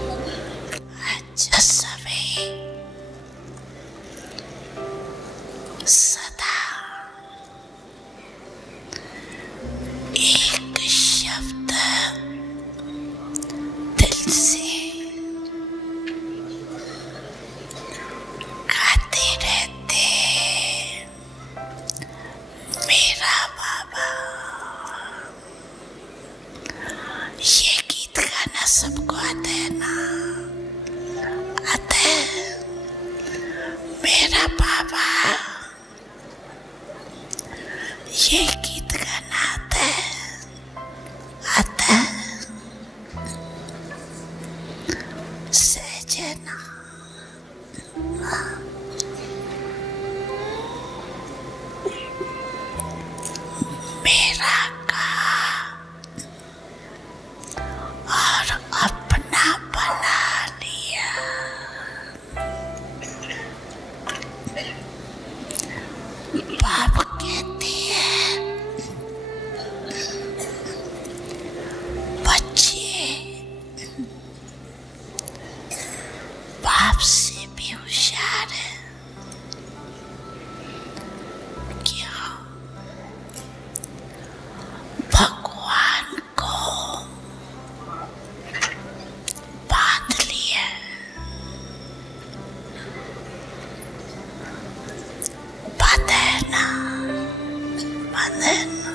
अच्छा समय सदा एक शब्द दिल से गाते रहते, मेरा बाबा। ये गीत गाना सबको आता है ना? आता है। मेरा बाबा, ये गीत गाना आता है? आता है। सहजना मेरा कहा और अपना बना लिया। बाप कहते हैं बच्चे बाप से भी होशियार है। क्यों? भगवान को बांध लिया। बात है ना? बात है ना?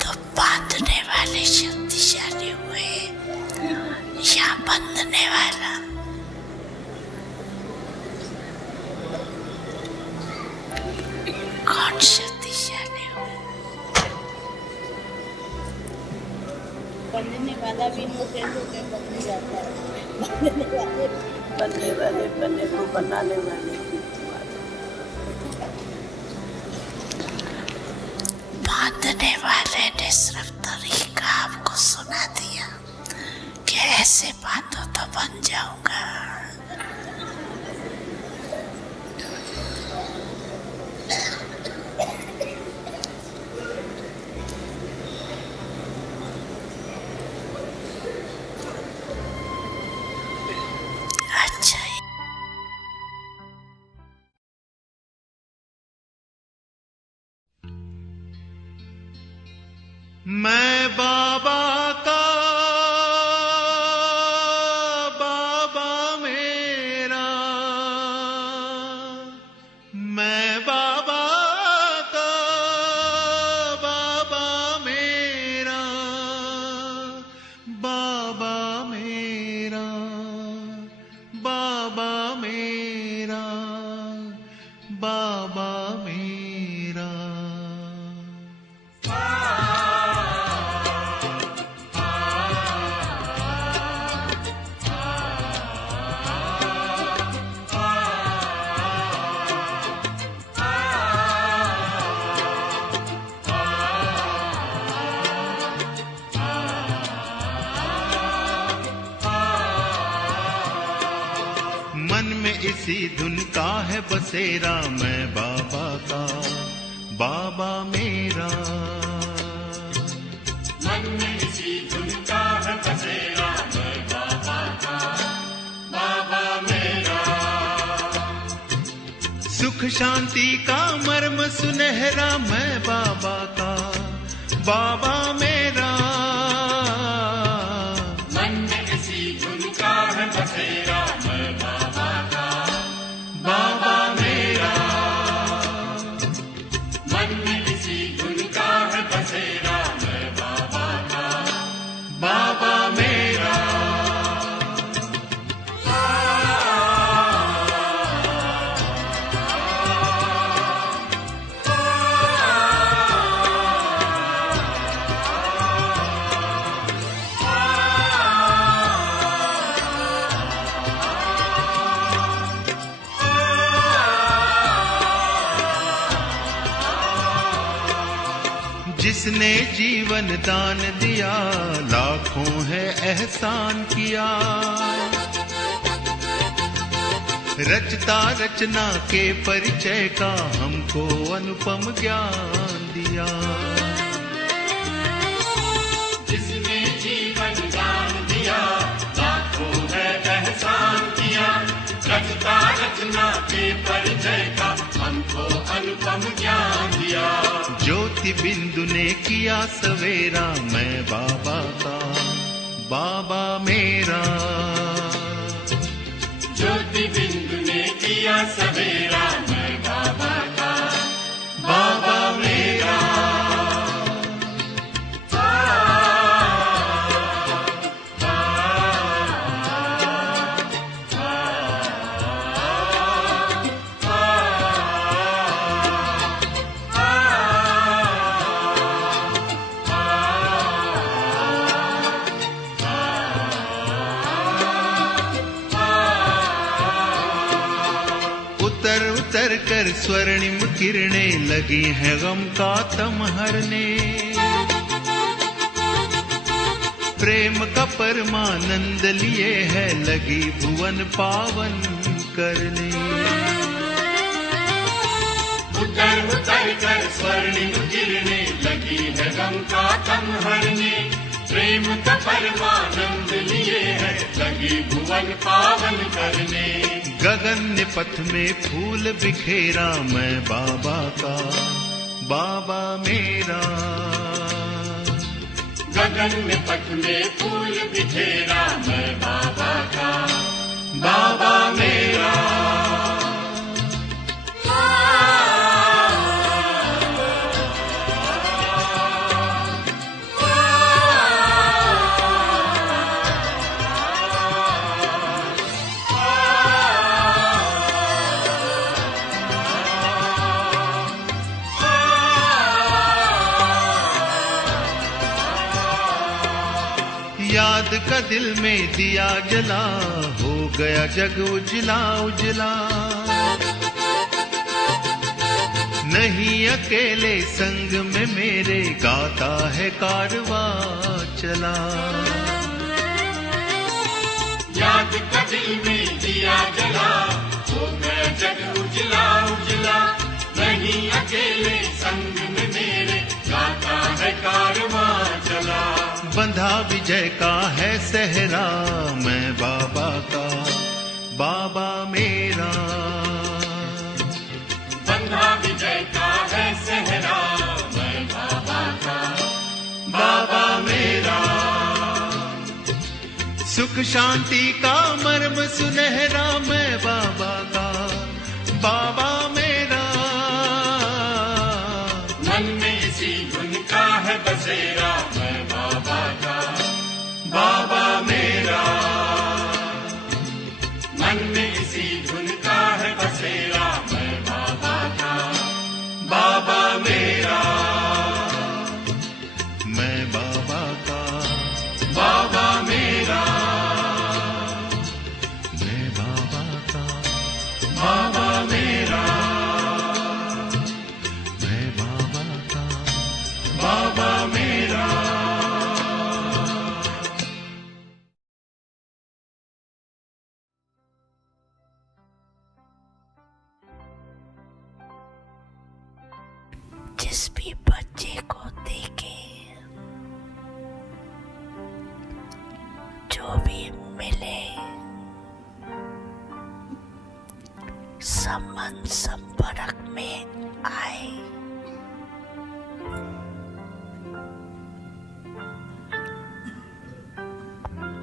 तो बांधने वाले शक्तिशाली हुए या बंधने वाला? कौन शक्तिशाली हुए? बनने वाला भी इनोसेंट होकर बन जाता है। बनने वाले बनने को बनाने वाले बांधने वाले ने सिर्फ तरीका आपको सुना दिया कि ऐसे बांधो तो बन जाऊंगा। अच्छा मैं बाबा का बाबा मेरा, मैं बाबा का बाबा मेरा, बाबा मेरा, बाबा मेरा, बाबा मेरा। मन में इसी धुन का है बसेरा, मैं बाबा का बाबा मेरा। मन में इसी धुन का है बसेरा, मैं बाबा का बाबा मेरा। सुख शांति का मर्म सुनहरा, मैं बाबा का बाबा मेरा। मन में इसी धुन का है बसेरा, मैं बाबा का बाबा मेरा। मन में इसी धुन का है बसेरा, मैं बाबा का बाबा मेरा। जिसने जीवन दान दिया, लाखों है एहसान किया। रचता रचना के परिचय का हमको अनुपम ज्ञान दिया। ज्ञान दिया। ज्योति बिंदु ने किया सवेरा, मैं बाबा का बाबा मेरा। ज्योति बिंदु ने किया सवेरा, मैं बाबा का बाबा मेरा। उतर उतर कर स्वर्णिम किरणें लगी हैं गम का तम हरने। प्रेम का परमानंद लिए है लगी भुवन पावन करने। उतर उतर कर स्वर्णिम किरणें लगी है गम का तम हरने। प्रेम का परमानंद लिए है लगी भुवन पावन करने। गगन ने पथ में फूल बिखेरा, मैं बाबा का बाबा मेरा। गगन में पथ में फूल बिखेरा, मैं बाबा का बाबा मेरा। याद का दिल में दिया जला, हो गया जग उजला उजला। नहीं अकेले संग में मेरे, गाता है कारवां चला। याद का दिल में दिया जला, हो गया जग उजला उजला। नहीं अकेले संग में मेरे, गाता है कारवां चला। बंधा विजय का है सहरा, मैं बाबा का बाबा मेरा। बंधा विजय का है सहरा, मैं बाबा का बाबा मेरा। सुख शांति का मर्म सुनहरा, मैं बाबा का बाबा मेरा। मन में इसी धुन का है बसेरा, मैं बाबा का बाबा मेरा। मन में इसी धुन का है बसेरा, मैं बाबा का बाबा मेरा। मैं बाबा का बाबा मेरा। मैं बाबा का बाबा मेरा। मैं बाबा का बाबा मेरा। जिस भी बच्चे को देखे, जो भी मिले, संबंध संपर्क में आए,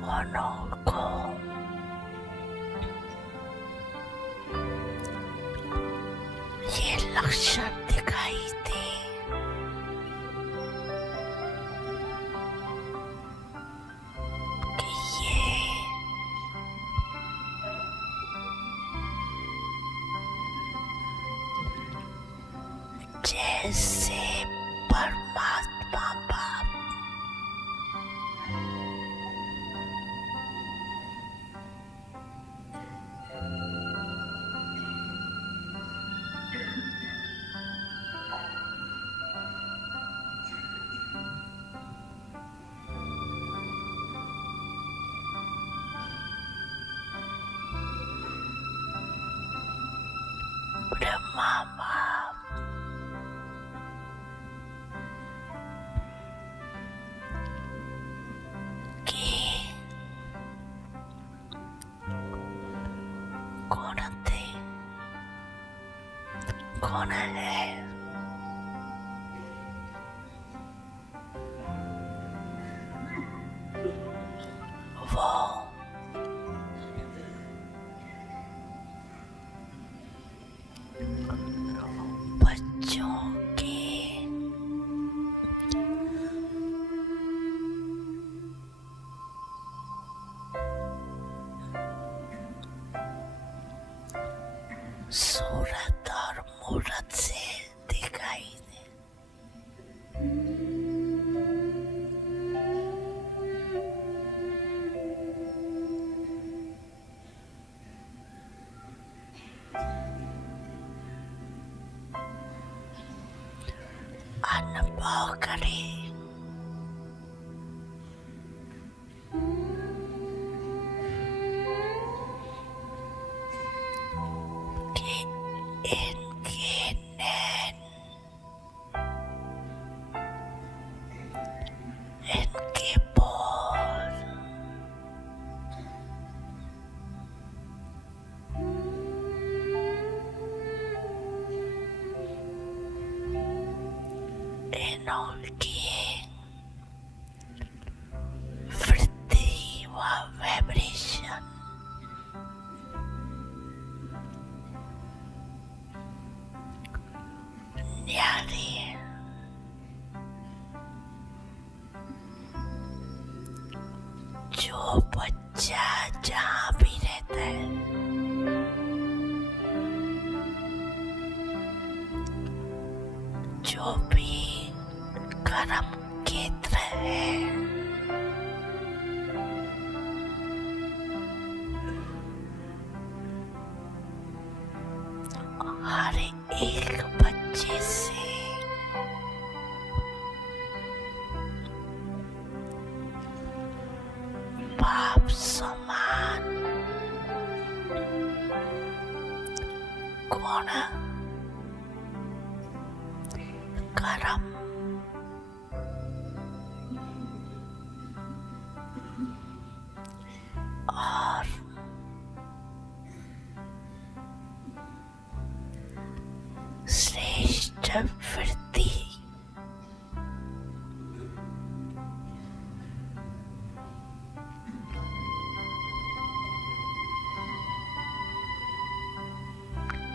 उनको ये लक्षण दिखाई दे कि ये जैसे परमात्मा बाप ब्रह्मा बाप की कौन थे, कौन है सूरत और मूरत से दिखाई दे। अनुभव करे कि इनके नैन, इनके बोल इनकी वृद्धि व वाइब्रेशन न्यारी है। जो बच्चा जहाँ भी रहता है जो भी कर्म क्षेत्र है हर एक बच्चे से बाप समान गुण कर्म और श्रेष्ठ वृत्ति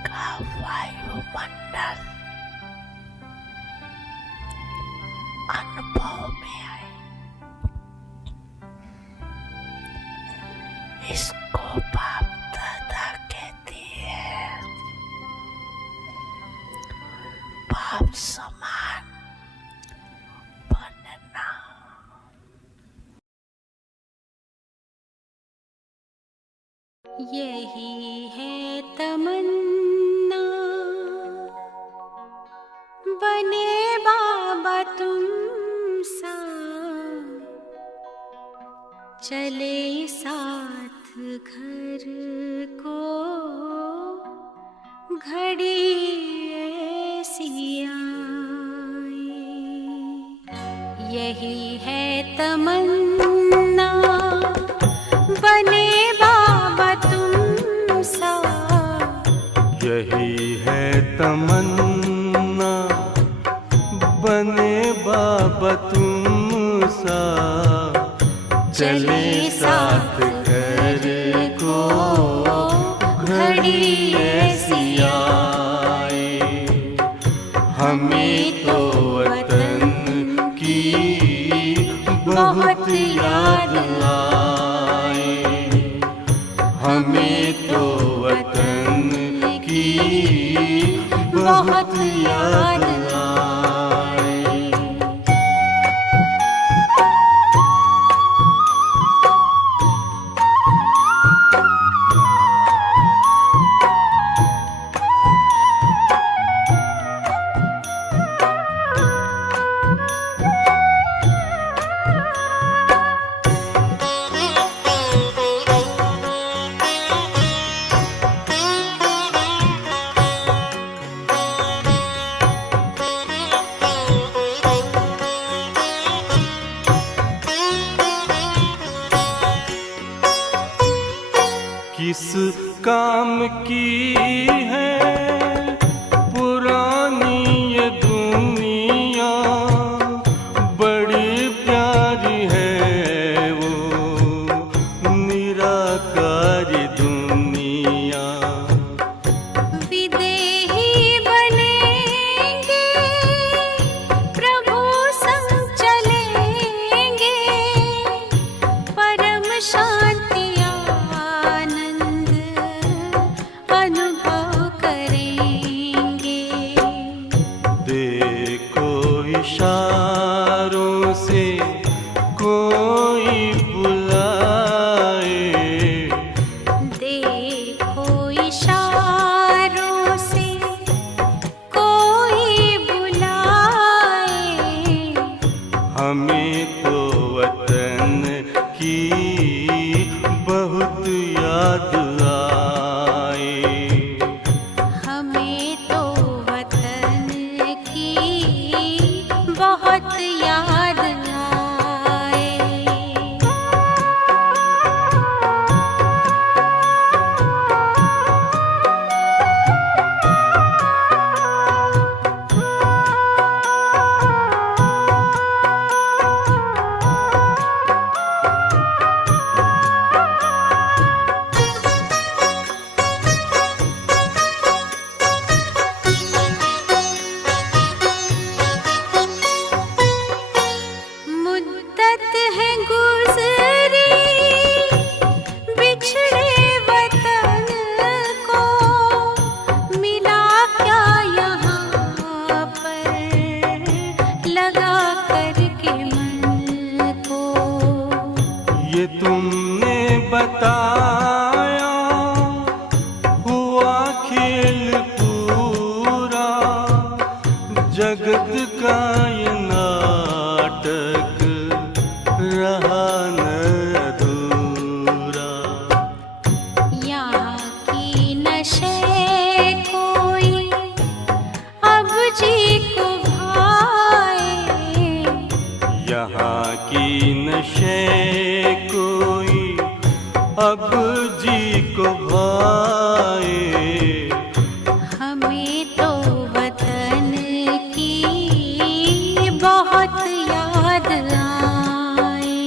का वायुमंडल अनुभव में आए। इसको बाप दादा कहते हैं बाप समान बनना। यही है तमन्ना बने बाबा तुम सा, चले साथ घर को घड़ी ऐसी आए। यही है तमन्ना बने बाबा तुम सा, यही है तमन्ना बने बाबा तुम सा, चले साथ घर को घड़ी ऐसी आए। हमें तो वतन की बहुत याद आए, हमें तो वतन की बहुत याद आए। किस काम की है पुरानी ये दुनिया, बड़ी प्यारी है वो निराकारी दुनिया। विदेही बनेंगे प्रभु संग चलेंगे, परम शांति आनंद अनुभव से कोई बुलाए, देखो इशारों से कोई बुलाए, हमें तो वतन की बहुत याद आए। हमें तो वतन की बहुत याद आए। मुद्दत है गुज़री बिछड़े वतन को, मिला क्या यहाँ पर लगा करके मन को। ये तुमने बताया हुआ खेल पूरा, जगत का ये नाटक रहा न अधूरा। यहाँ की नशे कोई अब जी को भाए, यहाँ की नशे कोई अब जी को भाए। हमें तो वतन की बहुत याद आए।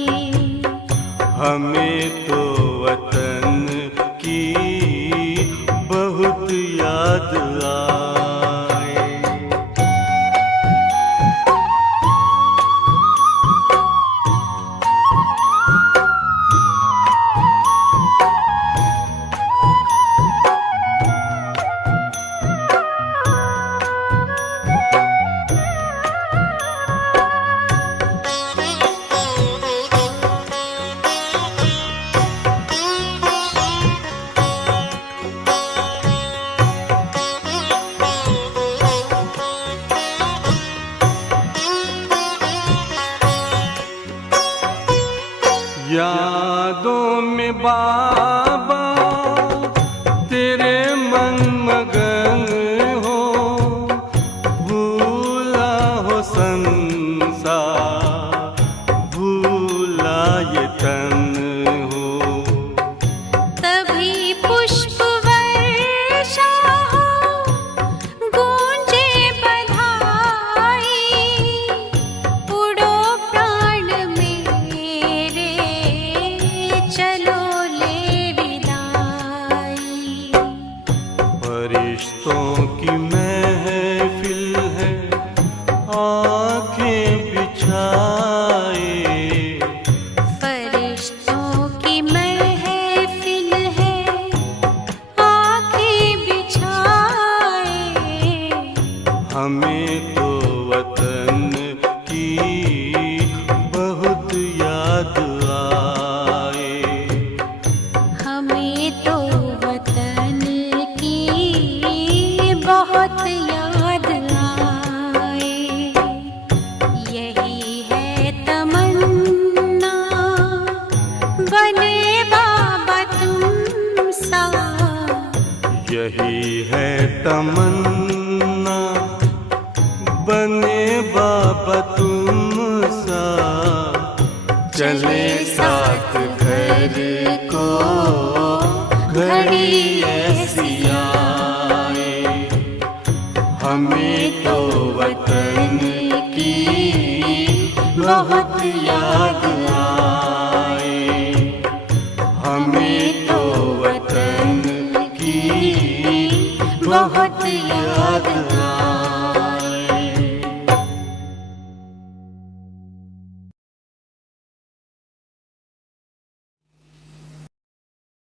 हमें तो वतन की बहुत याद आए। यादों में बाबा तेरे मन मगन हो, भूला हो संसार, भूला ये तन हो। तभी पुष्प वर्षा हो, गूंजे बधाई, उड़ो प्राण मेरे, चलो ले विदाई। फरिश्तों की महफिल है आंखें बिछाए, फरिश्तों की महफिल है आँखें बिछाए। हमें तो वतन की बहुत याद आए। हमें तो वतन की बहुत याद आए। यही है तमन्ना बने बाबा तुम सा, यही है तमन्ना बने बाबा तुम सा, चले साथ घर को घड़ी ऐसी आए। हमें तो वतन की बहुत याद आए। हमें तो वतन की बहुत याद आए।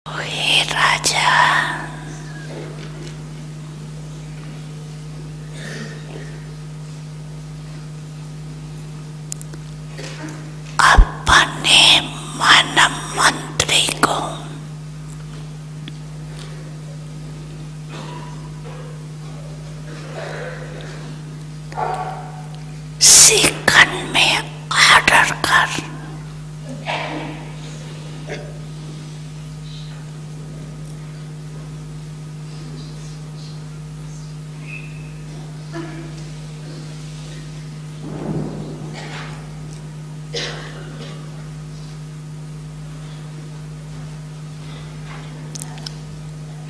हे राजा, अपने मन मंत्री को सेकंड में ऑर्डर कर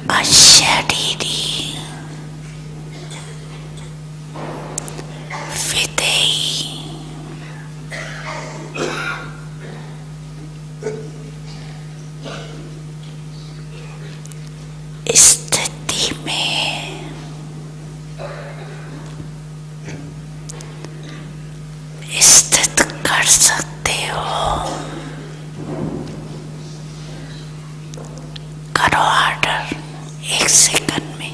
अशरीरी विदेही स्थिति में स्थित कर सकते हो। करो ऑर्डर 1 सेकंड में।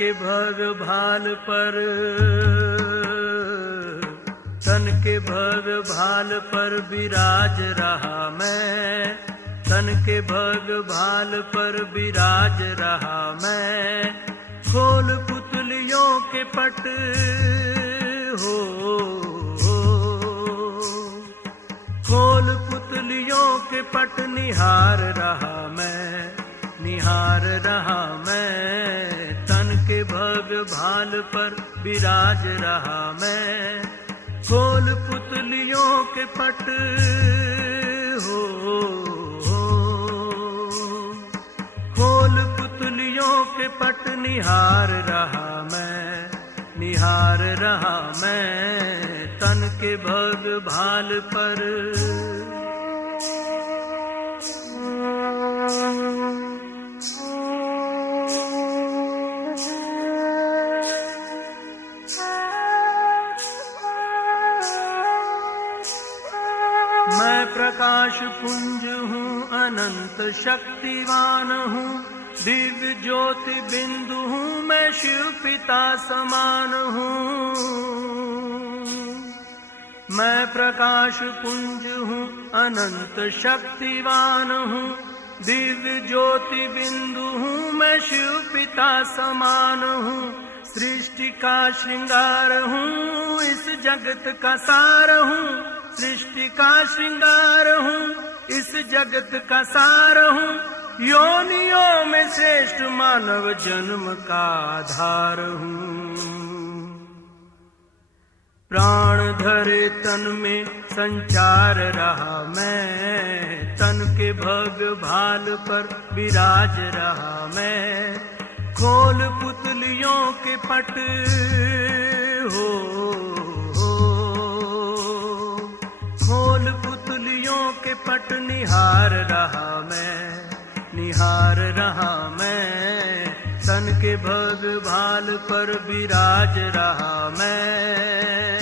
के भग भाल पर, तन के भग भाल पर विराज रहा मैं, तन के भग भाल पर विराज रहा मैं। खोल पुतलियों के पट हो, खोल पुतलियों के पट निहार रहा मैं, निहार रहा मैं। तन के भग भाल पर विराज रहा मैं। खोल पुतलियों के पट हो, खोल पुतलियों के पट निहार रहा मैं, निहार रहा मैं। तन के भग भाल पर मैं प्रकाश पुंज हूँ, अनंत शक्तिवान हूँ, दिव्य ज्योति बिंदु हूँ, मैं शिव पिता समान हूँ। मैं प्रकाश पुंज हूँ, अनंत शक्तिवान हूँ, दिव्य ज्योति बिंदु हूँ, मैं शिव पिता समान हूँ। सृष्टि का श्रृंगार हूँ, इस जगत का सार हूँ, सृष्टि का श्रृंगार हूँ, इस जगत का सार हूँ। योनियों में श्रेष्ठ मानव जन्म का आधार हूँ। प्राण धरे तन में संचार रहा मैं, तन के भग भाल पर विराज रहा मैं। खोल पुतलियों के पट हो, खोल पुतलियों के पट निहार रहा मैं, निहार रहा मैं। तन के भग भाल पर विराज रहा मैं।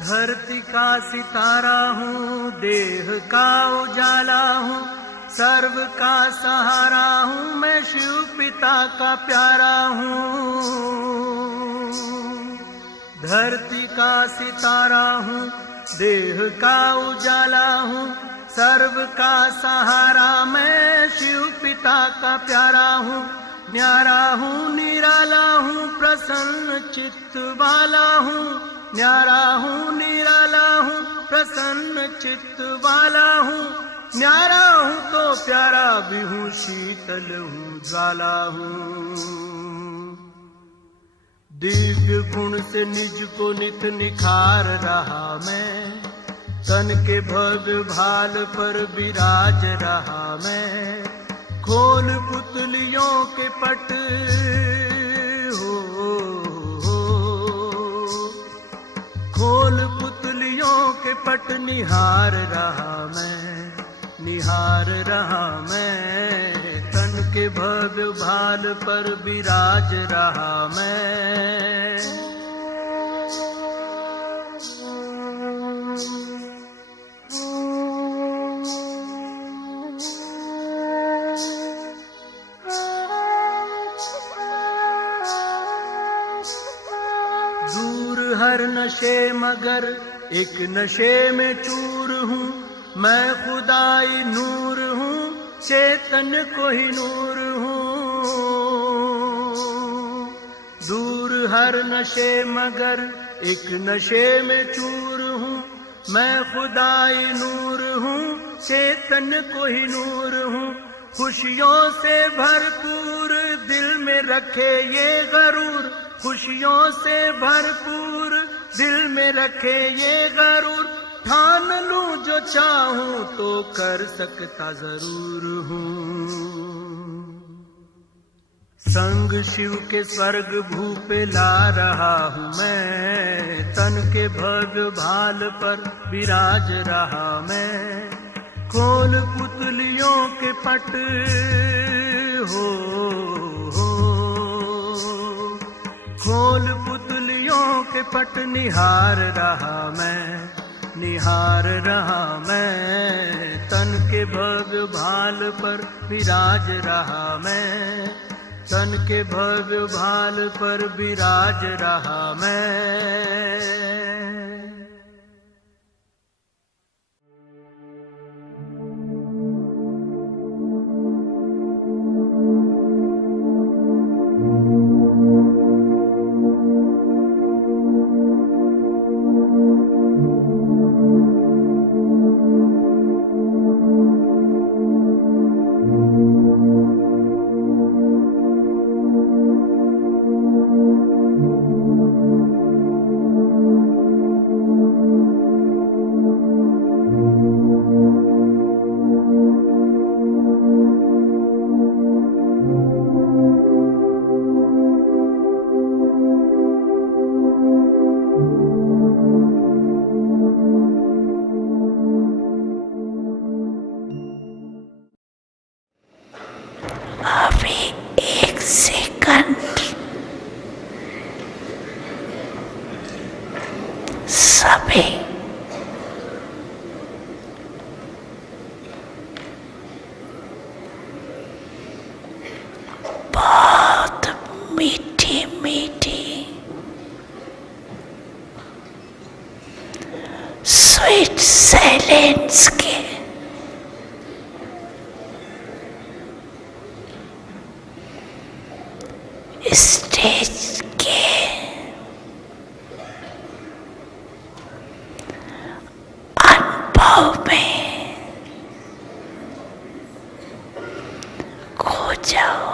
धरती का सितारा हूँ, देह का उजाला हूँ, सर्व का सहारा हूँ, मैं शिव पिता का प्यारा हूँ। धरती का सितारा हूँ, देह का उजाला हूँ, सर्व का सहारा, मैं शिव पिता का प्यारा हूँ। न्यारा हूँ, निराला हूँ, प्रसन्न चित्त वाला हूँ, न्यारा हूँ, निराला हूँ, प्रसन्न चित्त वाला हूँ। न्यारा हूँ तो प्यारा भी हूँ, शीतल हूँ, ज्वाला हूँ। दिव्य गुण से निज को नित निखार रहा मैं, तन के भग भाल पर विराज रहा मैं। खोल पुतलियों के पट हो, खोल पुतलियों के पट निहार रहा मैं, निहार रहा मैं। तन के भग भाल पर विराज रहा मैं। दूर हर नशे मगर एक नशे में चूर हूँ, मैं खुदाई नूर हूँ, चेतन को ही नूर हूँ। दूर हर नशे मगर एक नशे में चूर हूँ, मैं खुदाई नूर हूँ, चेतन को ही नूर हूँ। खुशियों से भरपूर दिल में रखे ये गरूर, खुशियों से भरपूर दिल में रखे ये गरूर। ठान लूं जो चाहूं तो कर सकता जरूर हूँ। संग शिव के स्वर्ग भू पे ला रहा हूँ मैं, तन के भग भाल पर विराज रहा मैं। खोल पुतलियों के पट हो, खोल पुतलियों के पट निहार रहा मैं, तन के भव्य भाल पर विराज रहा मैं, तन के भव्य भाल पर विराज रहा मैं। अभी एक सेकंड सभी बहुत मीठी मीठी स्वीट साइलेंस के स्टेज के अनुभव में खो जाओ।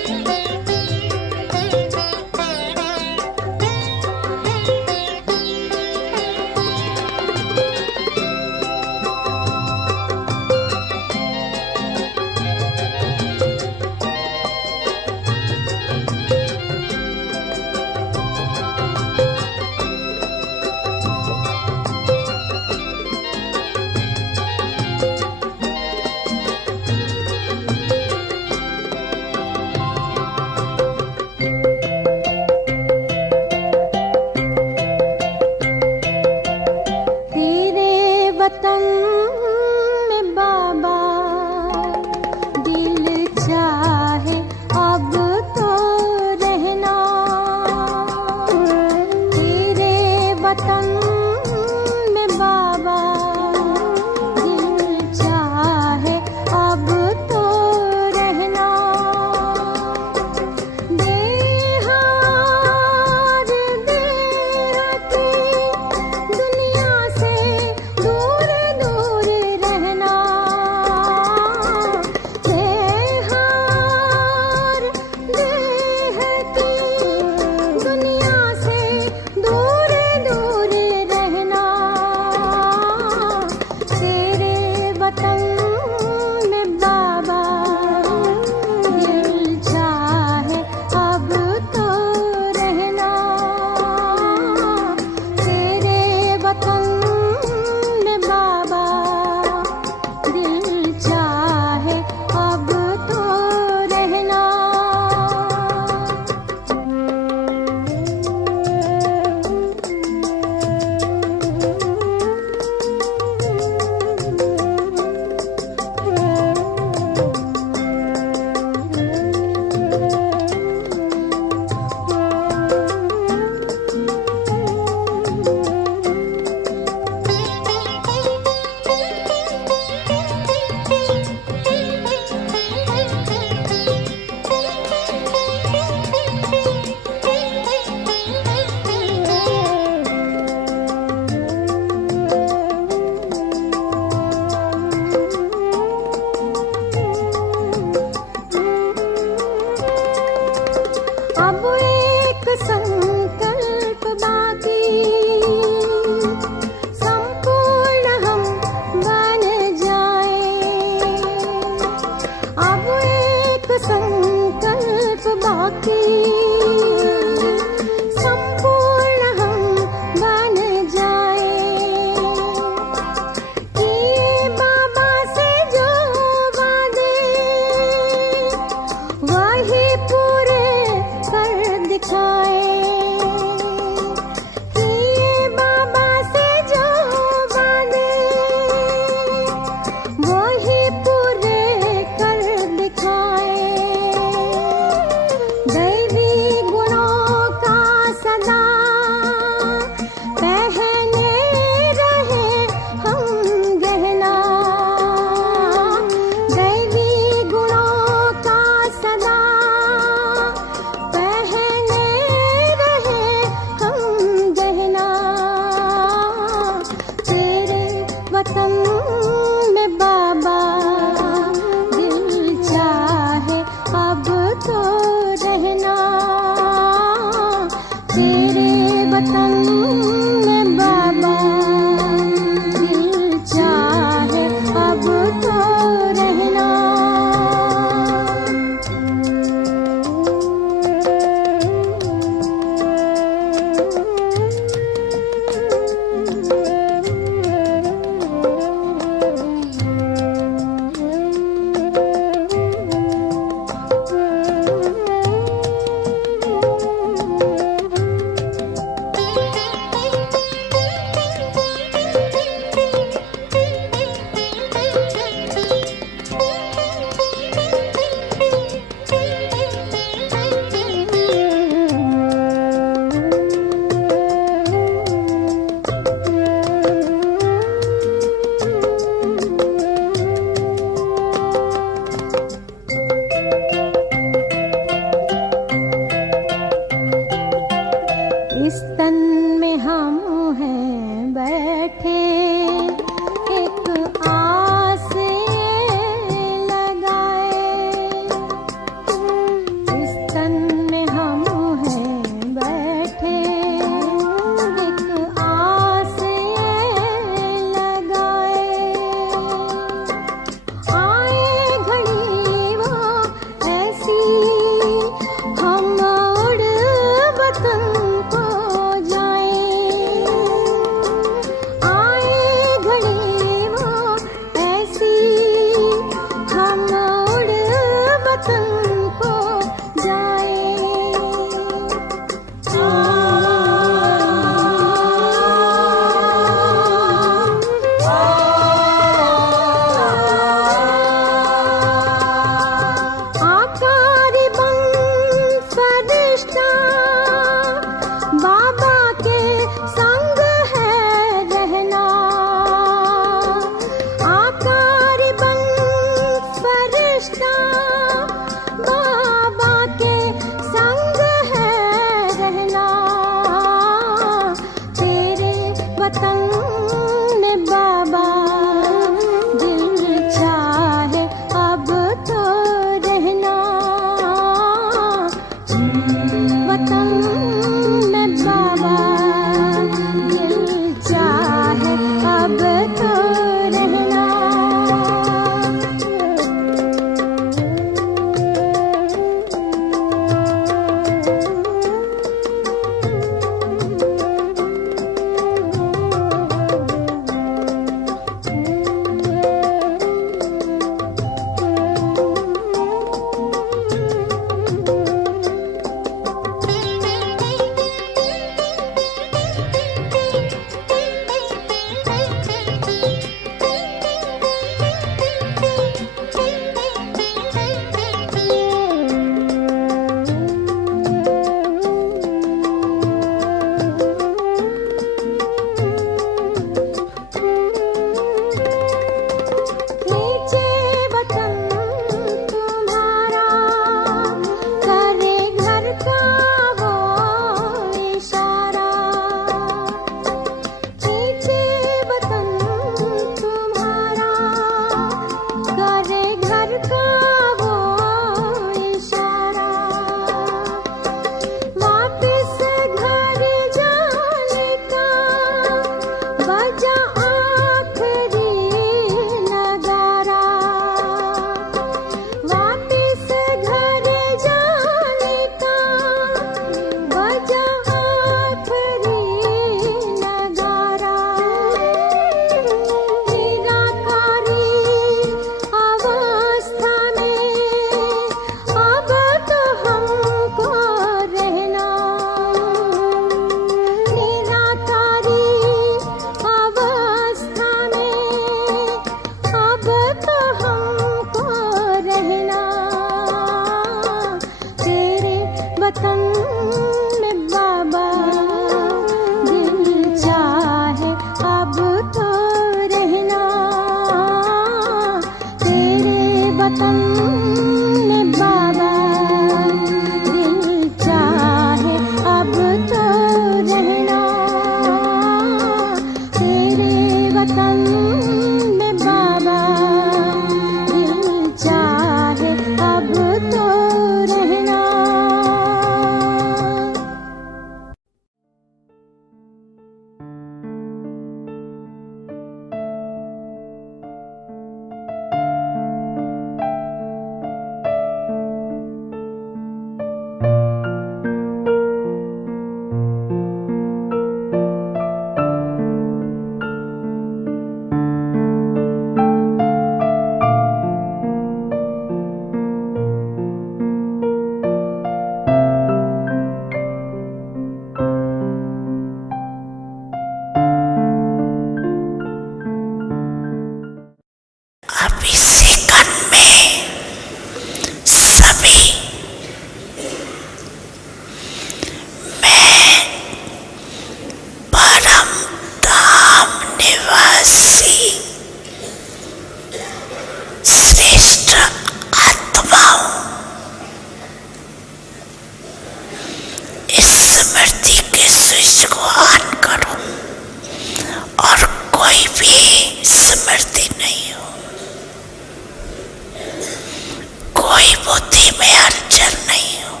हलचल नहीं हूँ।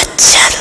अचल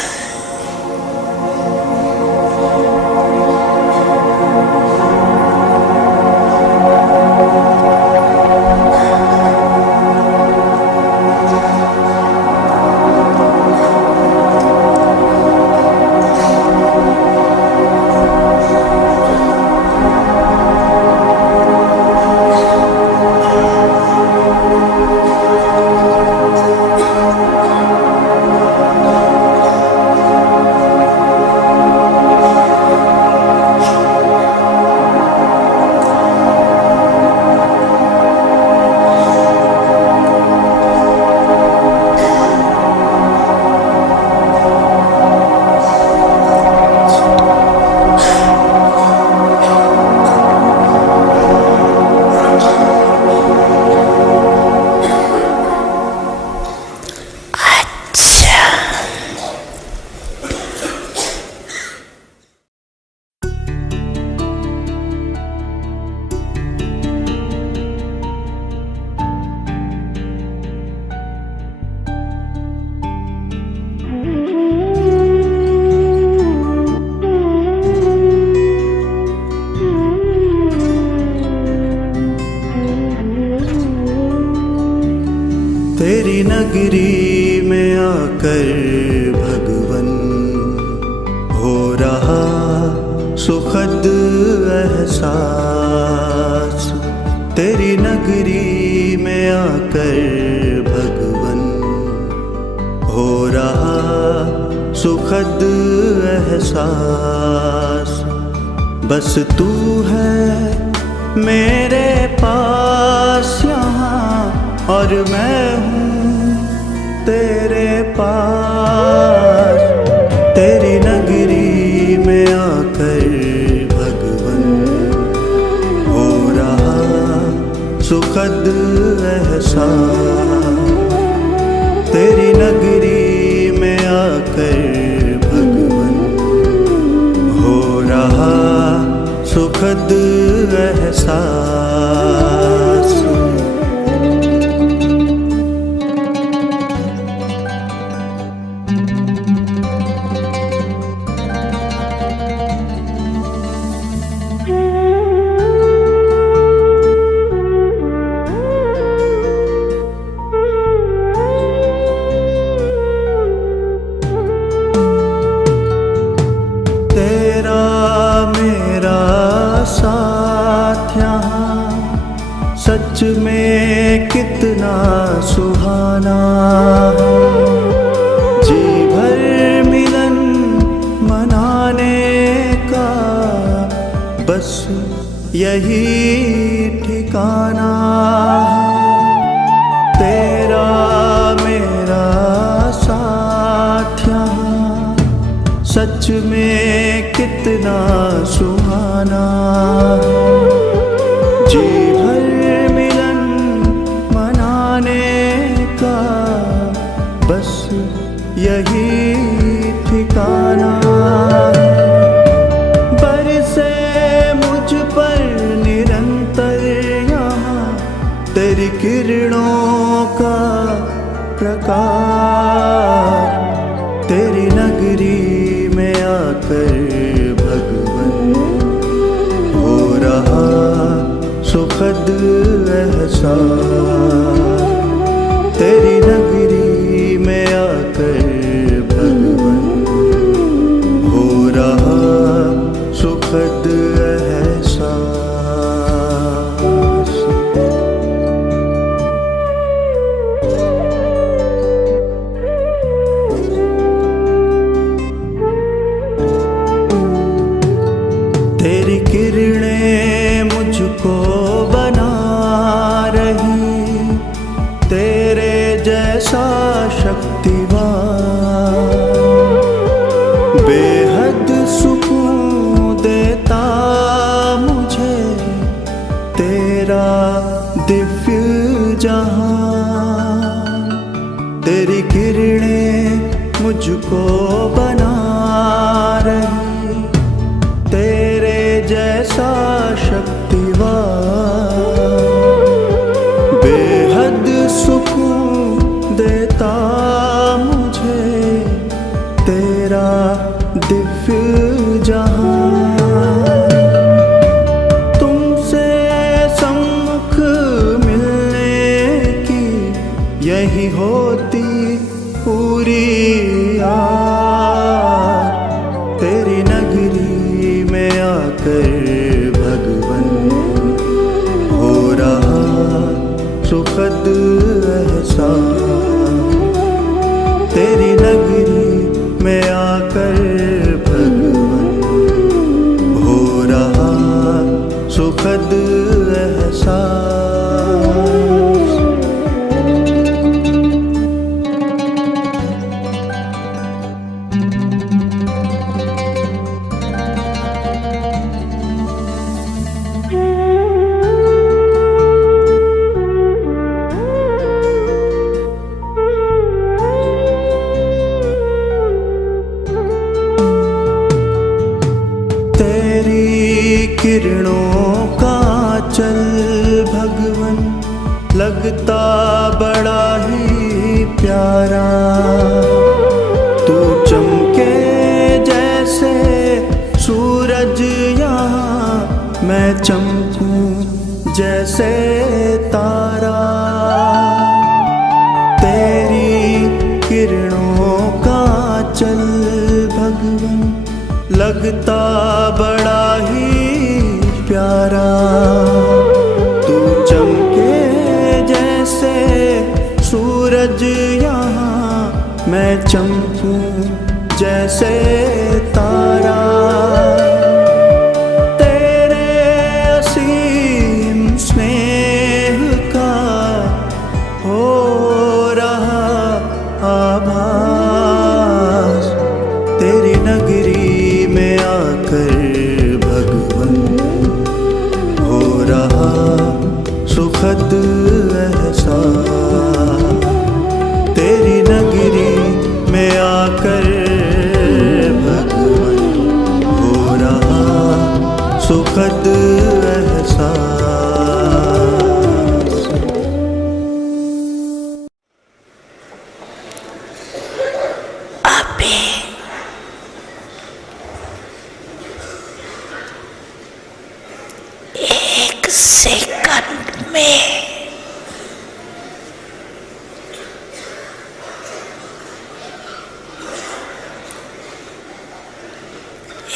तेरी नगरी में आकर भगवन हो रहा सुखद एहसास। तेरी नगरी में आकर भगवन हो रहा सुखद एहसास। बस तू है मेरे पास यहाँ और मैं हूँ तेरे पास। तेरी नगरी में आकर भगवन हो रहा सुखद एहसास। तेरी नगरी में आकर भगवन हो रहा सुखद एहसास। सच में कितना सुहाना है। जी भर मिलन मनाने का बस यही ठिकाना है। तेरा मेरा साथ यहाँ सच में कितना सुहाना है। जी बस यही ठिकाना। बरसे मुझ पर निरंतर यहाँ तेरी किरणों का प्रकाश। तेरी नगरी में आकर भगवन हो रहा सुखद एहसास। तेरी नगरी में आकर भगवन हो रहा सुखद एहसास। तेरी किरणें मुझको बना रही, तेरे जैसा शक्तिवान बेहद सुकून देता मुझे तेरा दिव्य जहान। तेरी किरणें मुझको बना रही, तेरे जैसा शक्तिवान बेहद सुकून यही होती पूरी यार तेरी नगरी में आकर भगवन हो रहा सुखद एहसास तेरी नगरी में आकर भगवन हो रहा सुखद एहसास किरणों का चल भगवन लगता बड़ा ही प्यारा तू चमके जैसे सूरज यहाँ मैं चमकूं जैसे तारा तेरी किरणों का चल भगवन लगता बड़ा ही प्यारा तू चमके जैसे सूरज यहाँ मैं चमकूं जैसे तारा तेरे असीम स्नेह का हो रहा आभास तेरी नगरी में आकर भगवन हो रहा सुखद एहसास तेरी नगरी में आकर भगवन हो रहा सुखद एहसास अभी एक सेकंड में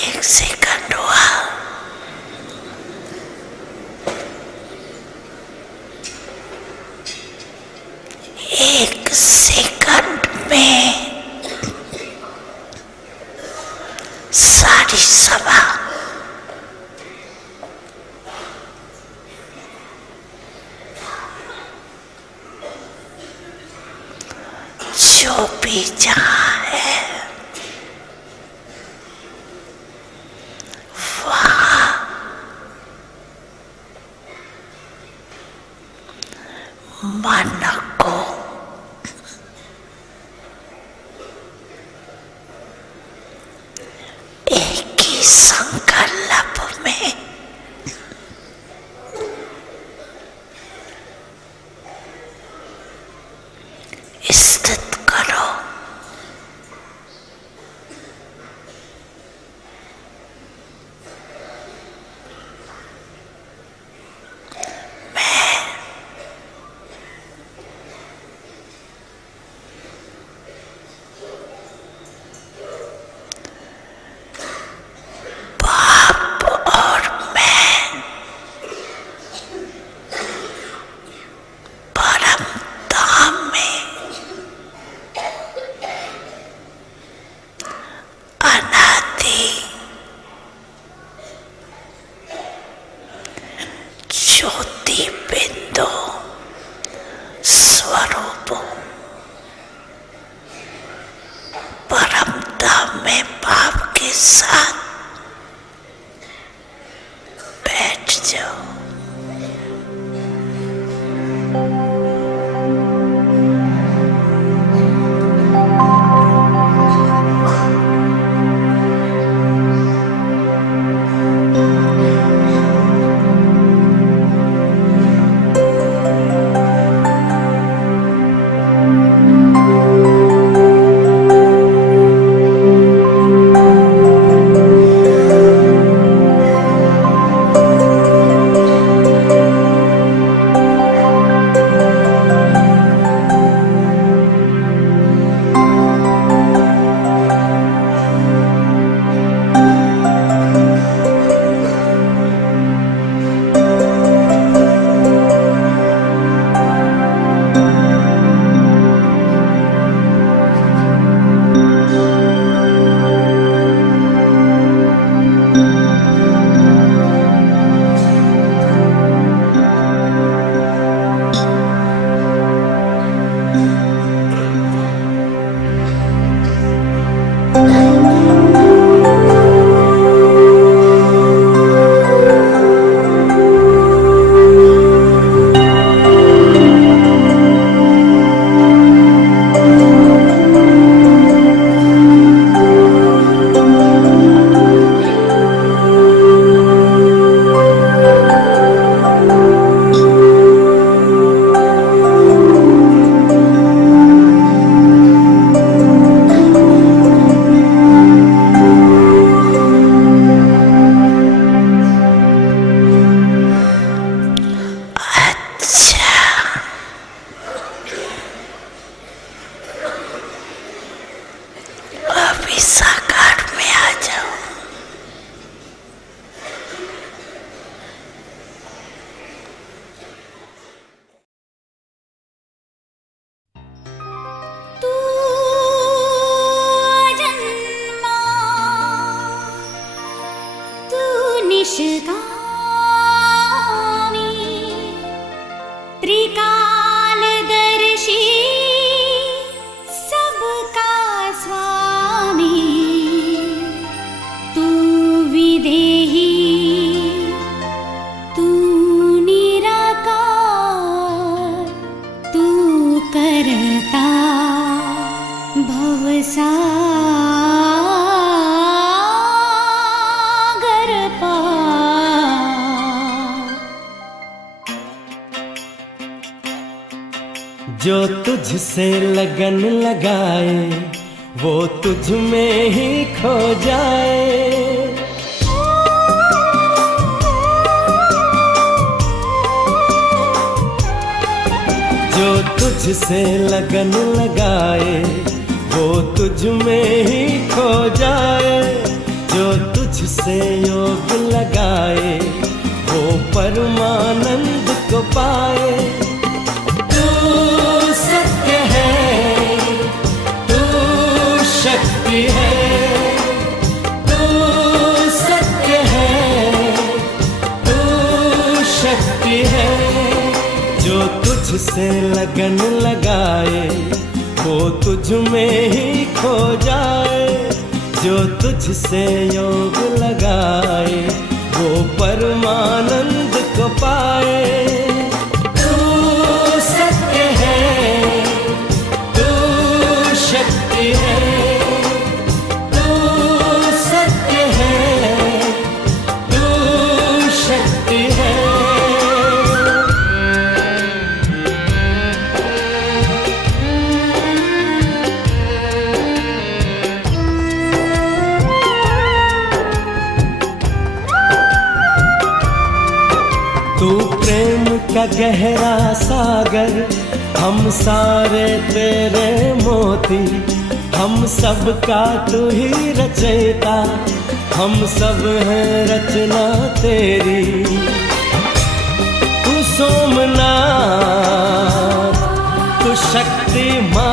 एक सेकंड हुआ एक सेकंड में 7:15 जो भी जहाँ है वहाँ मन को एक ही संकल्प में स्थित करो। इस साकार में आ जाओ। तू जन्मा तू निष्कामी त्रिकालदर्शी सबका स्वामी तू विदेही तू निराकार तू करता भवसागर पार। जो तुझसे लगन लगाए वो तुझ में ही खो जाए। जो तुझसे लगन लगाए वो तुझ में ही खो जाए। जो तुझसे योग लगाए वो परमानंद को पाए। तू सत्य है तू शक्ति है तू सत्य है तू शक्ति है। जो तुझसे लगन लगाए वो तुझ में ही खो जाए। जो तुझसे योग लगाए वो परमानंद को पाए। तू सत्य है तू शक्ति है तू सत्य है तू शक्ति है। तू प्रेम का गहरा सागर हम सारे तेरे मोती। हम सब का तू ही रचयिता हम सब हैं रचना तेरी। तू सोमनाथ तू शक्तिमान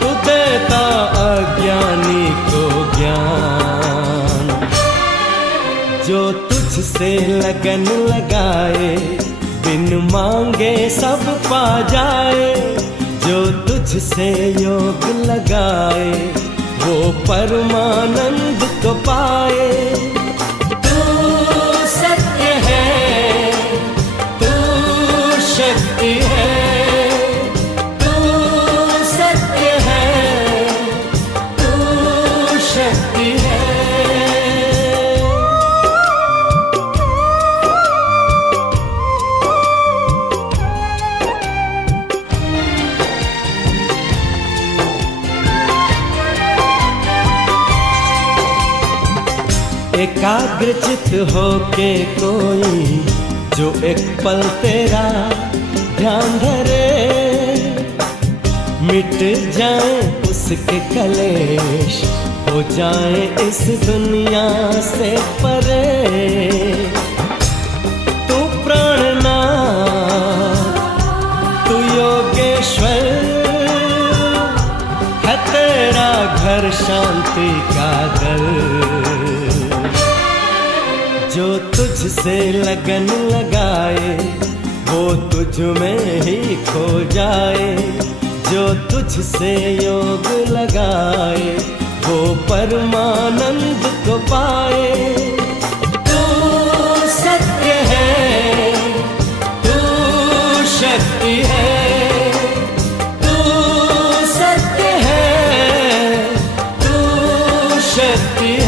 तू देता अज्ञानी को ज्ञान। जो तुझसे लगन लगाए बिन मांगे सब पा जाए। जो तुझसे योग लगाए वो परमानंद को पाए। तू सत्य है तू शक्ति है तू सत्य है तू शक्ति है। एकाग्रचित होके कोई जो एक पल तेरा ध्यान धरे। मिट जाए उसके कलेश हो जाए इस दुनिया से परे। तू प्राणनाथ तू योगेश्वर है तेरा घर शांति का घर। जो तुझसे लगन लगाए वो तुझ में ही खो जाए। जो तुझसे योग लगाए वो परमानंद को पाए। तू सत्य है तू शक्ति है तू सत्य है तू शक्ति है।